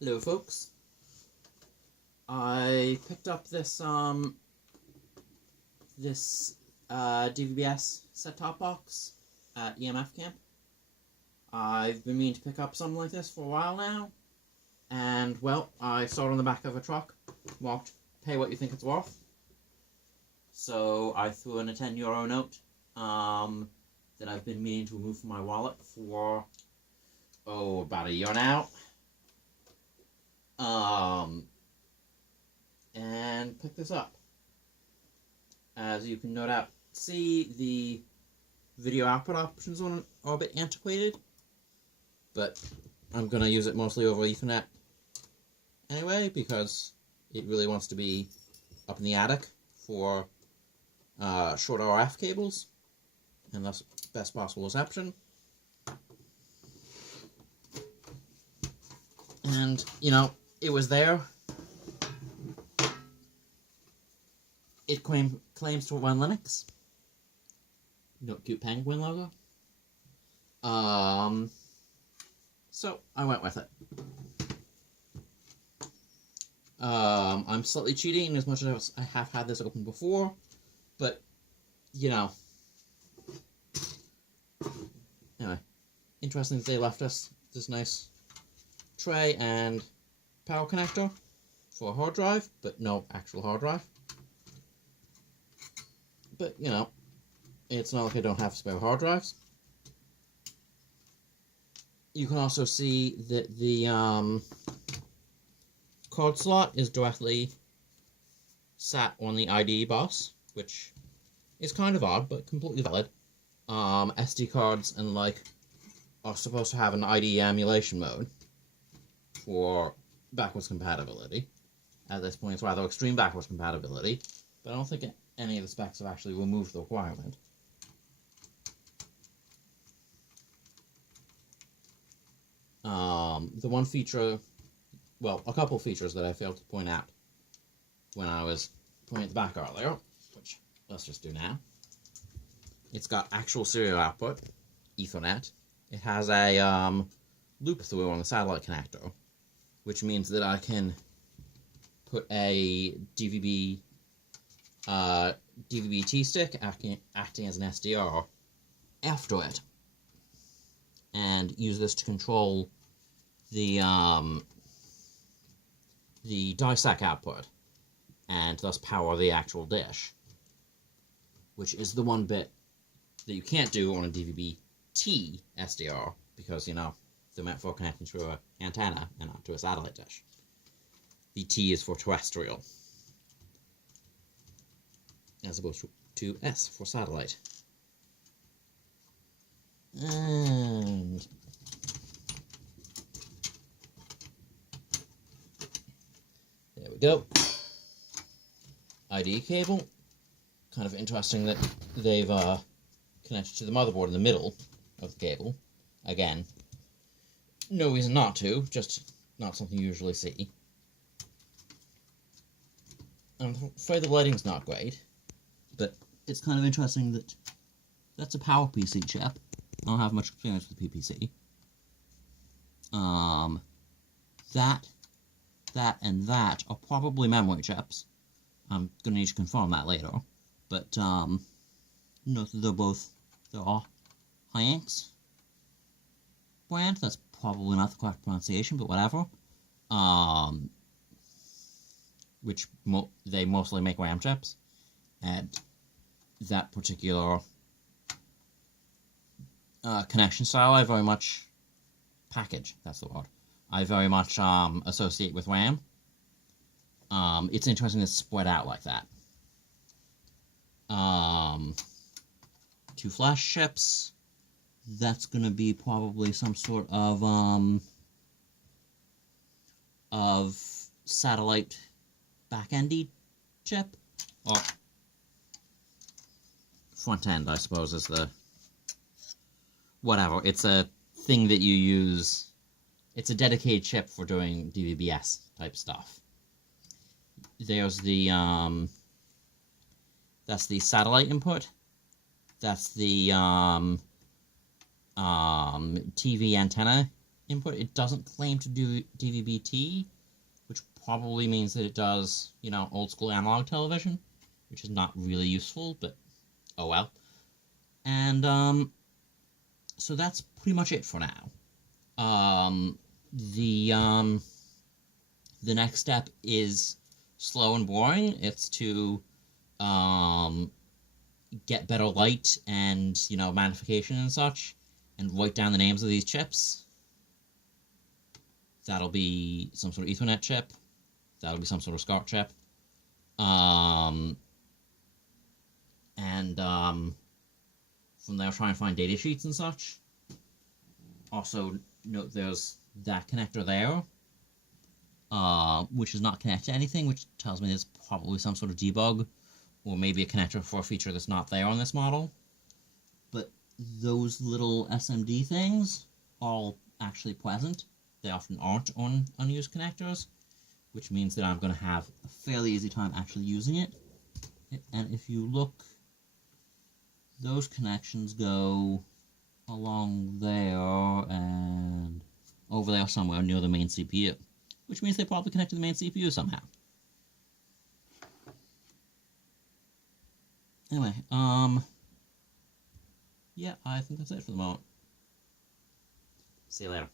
Hello folks, I picked up this DVB-S set-top box at EMF camp. I've been meaning to pick up something like this for a while now, and well, I saw it on the back of a truck, walked, pay what you think it's worth. So I threw in a €10 note that I've been meaning to remove from my wallet for, about a year now. And pick this up. As you can no doubt see, the video output options on it are a bit antiquated, but I'm going to use it mostly over Ethernet anyway, because it really wants to be up in the attic for short RF cables, and thus best possible reception. And, you know, it was there. It claims to run Linux. Cute penguin logo. So I went with it. I'm slightly cheating as much as I have had this open before, but, you know. Anyway, interesting that they left us this nice tray and power connector for a hard drive, but no actual hard drive. But, you know, it's not like I don't have spare hard drives. You can also see that the card slot is directly sat on the IDE bus, which is kind of odd, but completely valid. SD cards and like are supposed to have an IDE emulation mode for backwards compatibility. At this point, it's rather extreme backwards compatibility, but I don't think any of the specs have actually removed the requirement. The one feature, well, a couple features that I failed to point out when I was pointing at the back earlier, which let's just do now. It's got actual serial output, Ethernet. It has a loop through on the satellite connector, which means that I can put a DVB-T stick acting as an SDR after it, and use this to control the DISAC output, and thus power the actual dish, which is the one bit that you can't do on a DVB-T SDR, because, you know, they're meant for connecting to an antenna and not to a satellite dish. The T is for terrestrial, as opposed to S for satellite. And there we go. IDE cable. Kind of interesting that they've connected to the motherboard in the middle of the cable. Again, no reason not to, just not something you usually see. I'm afraid the lighting's not great, but it's kind of interesting that that's a PowerPC chip. I don't have much experience with PPC. That and that are probably memory chips. I'm gonna need to confirm that later. But note that they're all Hyanx brand. That's probably not the correct pronunciation, but whatever. Which they mostly make RAM chips, and that particular connection style I very much that's the word, I very much associate with RAM. It's interesting to spread out like that. 2 flash chips. That's gonna be probably some sort of satellite back-endy chip, or front end, I suppose, is the whatever. It's a thing that you use. It's a dedicated chip for doing DVB-S type stuff. There's the that's the satellite input. That's the TV antenna input. It doesn't claim to do DVB-T, which probably means that it does, you know, old school analog television, which is not really useful, but oh well. And so that's pretty much it for now. The next step is slow and boring. It's to get better light and, you know, magnification and such, and write down the names of these chips. That'll be some sort of Ethernet chip. That'll be some sort of SCART chip. From there, try and find data sheets and such. Also, note there's that connector there, which is not connected to anything, which tells me there's probably some sort of debug, or maybe a connector for a feature that's not there on this model. But those little SMD things are actually present. They often aren't on unused connectors, which means that I'm going to have a fairly easy time actually using it. And if you look, those connections go along there and over there somewhere near the main CPU, which means they probably connect to the main CPU somehow. Anyway, yeah, I think that's it for the moment. See you later.